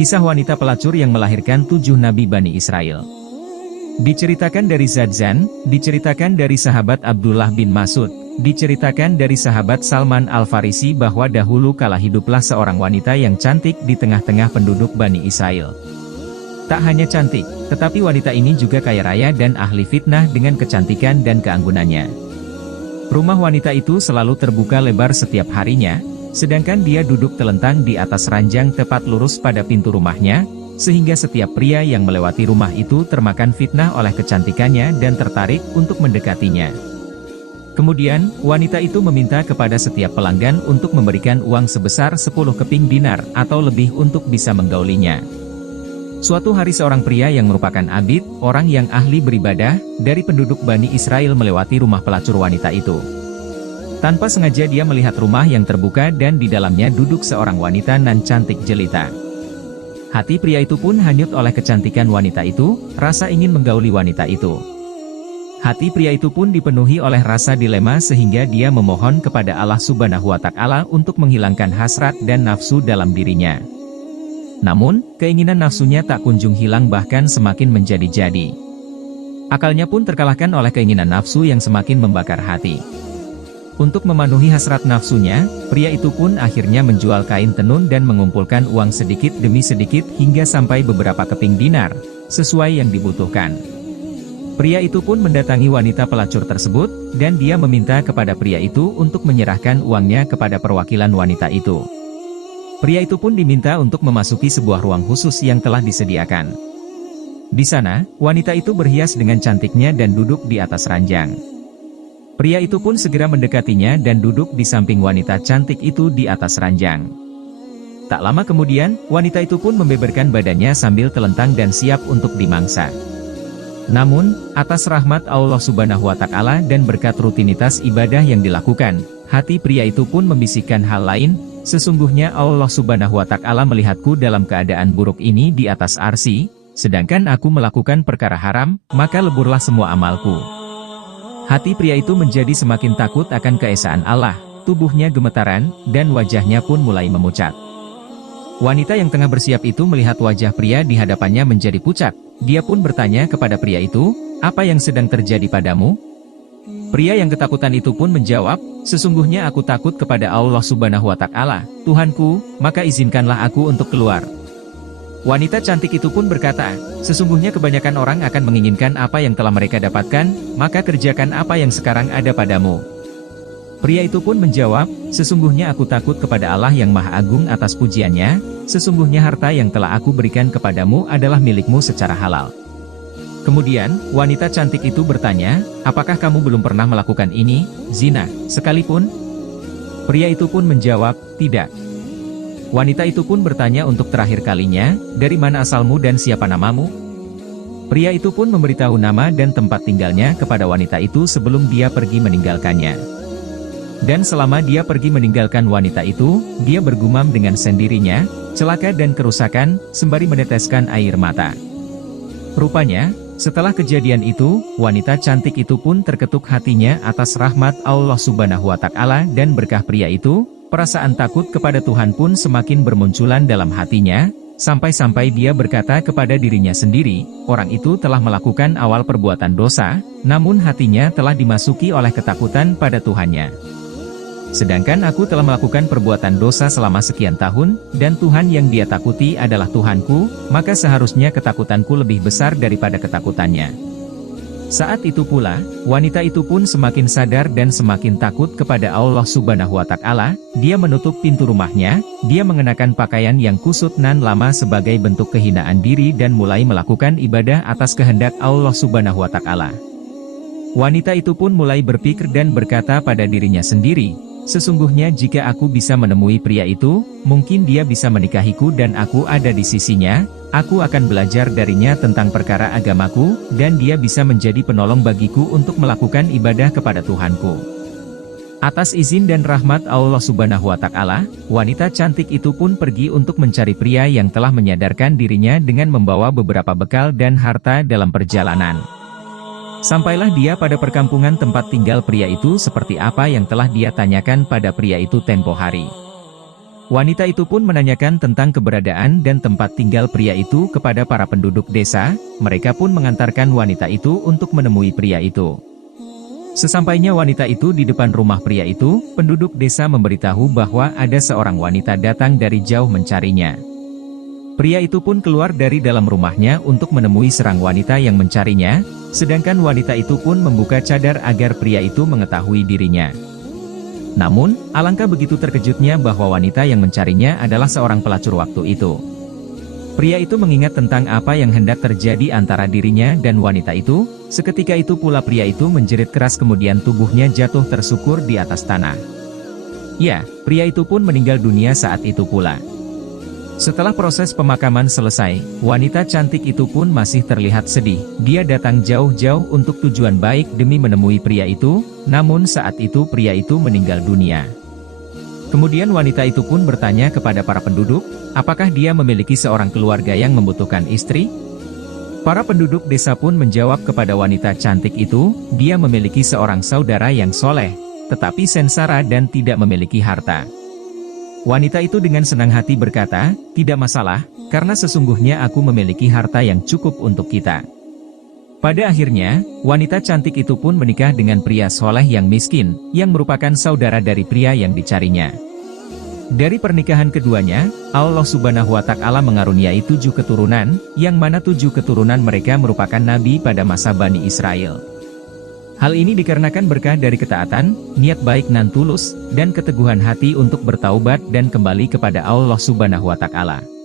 Kisah wanita pelacur yang melahirkan 7 nabi Bani Israel. Diceritakan dari Zadzan, diceritakan dari sahabat Abdullah bin Mas'ud, diceritakan dari sahabat Salman Al-Farisi bahwa dahulu kala hiduplah seorang wanita yang cantik di tengah-tengah penduduk Bani Israel. Tak hanya cantik, tetapi wanita ini juga kaya raya dan ahli fitnah dengan kecantikan dan keanggunannya. Rumah wanita itu selalu terbuka lebar setiap harinya, sedangkan dia duduk telentang di atas ranjang tepat lurus pada pintu rumahnya, sehingga setiap pria yang melewati rumah itu termakan fitnah oleh kecantikannya dan tertarik untuk mendekatinya. Kemudian, wanita itu meminta kepada setiap pelanggan untuk memberikan uang sebesar 10 keping dinar atau lebih untuk bisa menggaulinya. Suatu hari seorang pria yang merupakan abid, orang yang ahli beribadah, dari penduduk Bani Israel melewati rumah pelacur wanita itu. Tanpa sengaja dia melihat rumah yang terbuka dan di dalamnya duduk seorang wanita nan cantik jelita. Hati pria itu pun hanyut oleh kecantikan wanita itu, rasa ingin menggauli wanita itu. Hati pria itu pun dipenuhi oleh rasa dilema sehingga dia memohon kepada Allah Subhanahu wa Ta'ala untuk menghilangkan hasrat dan nafsu dalam dirinya. Namun, keinginan nafsunya tak kunjung hilang bahkan semakin menjadi-jadi. Akalnya pun terkalahkan oleh keinginan nafsu yang semakin membakar hati. Untuk memenuhi hasrat nafsunya, pria itu pun akhirnya menjual kain tenun dan mengumpulkan uang sedikit demi sedikit hingga sampai beberapa keping dinar, sesuai yang dibutuhkan. Pria itu pun mendatangi wanita pelacur tersebut, dan dia meminta kepada pria itu untuk menyerahkan uangnya kepada perwakilan wanita itu. Pria itu pun diminta untuk memasuki sebuah ruang khusus yang telah disediakan. Di sana, wanita itu berhias dengan cantiknya dan duduk di atas ranjang. Pria itu pun segera mendekatinya dan duduk di samping wanita cantik itu di atas ranjang. Tak lama kemudian, wanita itu pun membeberkan badannya sambil telentang dan siap untuk dimangsa. Namun, atas rahmat Allah Subhanahu wa Ta'ala dan berkat rutinitas ibadah yang dilakukan, hati pria itu pun membisikkan hal lain, sesungguhnya Allah Subhanahu wa Ta'ala melihatku dalam keadaan buruk ini di atas arsy, sedangkan aku melakukan perkara haram, maka leburlah semua amalku. Hati pria itu menjadi semakin takut akan keesaan Allah, tubuhnya gemetaran, dan wajahnya pun mulai memucat. Wanita yang tengah bersiap itu melihat wajah pria di hadapannya menjadi pucat, dia pun bertanya kepada pria itu, "Apa yang sedang terjadi padamu?" Pria yang ketakutan itu pun menjawab, "Sesungguhnya aku takut kepada Allah Subhanahu wa Ta'ala, Tuhanku, maka izinkanlah aku untuk keluar." Wanita cantik itu pun berkata, "Sesungguhnya kebanyakan orang akan menginginkan apa yang telah mereka dapatkan, maka kerjakan apa yang sekarang ada padamu." Pria itu pun menjawab, "Sesungguhnya aku takut kepada Allah yang Maha Agung atas pujiannya, sesungguhnya harta yang telah aku berikan kepadamu adalah milikmu secara halal." Kemudian, wanita cantik itu bertanya, "Apakah kamu belum pernah melakukan ini, zina, sekalipun?" Pria itu pun menjawab, "Tidak." Wanita itu pun bertanya untuk terakhir kalinya, "Dari mana asalmu dan siapa namamu?" Pria itu pun memberitahu nama dan tempat tinggalnya kepada wanita itu sebelum dia pergi meninggalkannya. Dan selama dia pergi meninggalkan wanita itu, dia bergumam dengan sendirinya, "Celaka dan kerusakan," sembari meneteskan air mata. Rupanya, setelah kejadian itu, wanita cantik itu pun terketuk hatinya atas rahmat Allah Subhanahu wa Ta'ala dan berkah pria itu. Perasaan takut kepada Tuhan pun semakin bermunculan dalam hatinya, sampai-sampai dia berkata kepada dirinya sendiri, orang itu telah melakukan awal perbuatan dosa, namun hatinya telah dimasuki oleh ketakutan pada Tuhannya. Sedangkan aku telah melakukan perbuatan dosa selama sekian tahun, dan Tuhan yang dia takuti adalah Tuhanku, maka seharusnya ketakutanku lebih besar daripada ketakutannya. Saat itu pula, wanita itu pun semakin sadar dan semakin takut kepada Allah Subhanahu wa Ta'ala, dia menutup pintu rumahnya, dia mengenakan pakaian yang kusut nan lama sebagai bentuk kehinaan diri dan mulai melakukan ibadah atas kehendak Allah Subhanahu wa Ta'ala. Wanita itu pun mulai berpikir dan berkata pada dirinya sendiri, "Sesungguhnya jika aku bisa menemui pria itu, mungkin dia bisa menikahiku dan aku ada di sisinya, aku akan belajar darinya tentang perkara agamaku, dan dia bisa menjadi penolong bagiku untuk melakukan ibadah kepada Tuhanku." Atas izin dan rahmat Allah Subhanahu wa Ta'ala, wanita cantik itu pun pergi untuk mencari pria yang telah menyadarkan dirinya dengan membawa beberapa bekal dan harta dalam perjalanan. Sampailah dia pada perkampungan tempat tinggal pria itu seperti apa yang telah dia tanyakan pada pria itu tempo hari. Wanita itu pun menanyakan tentang keberadaan dan tempat tinggal pria itu kepada para penduduk desa, mereka pun mengantarkan wanita itu untuk menemui pria itu. Sesampainya wanita itu di depan rumah pria itu, penduduk desa memberitahu bahwa ada seorang wanita datang dari jauh mencarinya. Pria itu pun keluar dari dalam rumahnya untuk menemui serang wanita yang mencarinya, sedangkan wanita itu pun membuka cadar agar pria itu mengetahui dirinya. Namun, alangkah begitu terkejutnya bahwa wanita yang mencarinya adalah seorang pelacur waktu itu. Pria itu mengingat tentang apa yang hendak terjadi antara dirinya dan wanita itu, seketika itu pula pria itu menjerit keras kemudian tubuhnya jatuh tersukur di atas tanah. Ya, pria itu pun meninggal dunia saat itu pula. Setelah proses pemakaman selesai, wanita cantik itu pun masih terlihat sedih. Dia datang jauh-jauh untuk tujuan baik demi menemui pria itu, namun saat itu pria itu meninggal dunia. Kemudian wanita itu pun bertanya kepada para penduduk, apakah dia memiliki seorang keluarga yang membutuhkan istri? Para penduduk desa pun menjawab kepada wanita cantik itu, dia memiliki seorang saudara yang soleh, tetapi sengsara dan tidak memiliki harta. Wanita itu dengan senang hati berkata, tidak masalah, karena sesungguhnya aku memiliki harta yang cukup untuk kita. Pada akhirnya, wanita cantik itu pun menikah dengan pria soleh yang miskin, yang merupakan saudara dari pria yang dicarinya. Dari pernikahan keduanya, Allah Subhanahu wa Ta'ala mengaruniai 7 keturunan, yang mana 7 keturunan mereka merupakan nabi pada masa Bani Israel. Hal ini dikarenakan berkah dari ketaatan, niat baik nan tulus, dan keteguhan hati untuk bertaubat dan kembali kepada Allah Subhanahu wa Ta'ala.